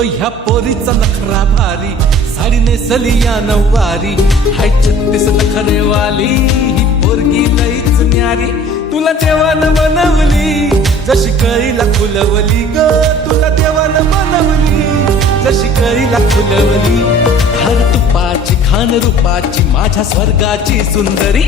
ह्या पोरीचा नखरा भारी, साडी नेसली या नऊवारी, हाय 36 नखरेवाली, ही पोरगी लईच न्यारी. तुला देवानं बनवली जशी कळीला फुलवली ग, तुला देवानं बनवली जशी कळीला फुलवली. हर तुपाची खान रूपाची माझ्या स्वर्गाची सुंदरी.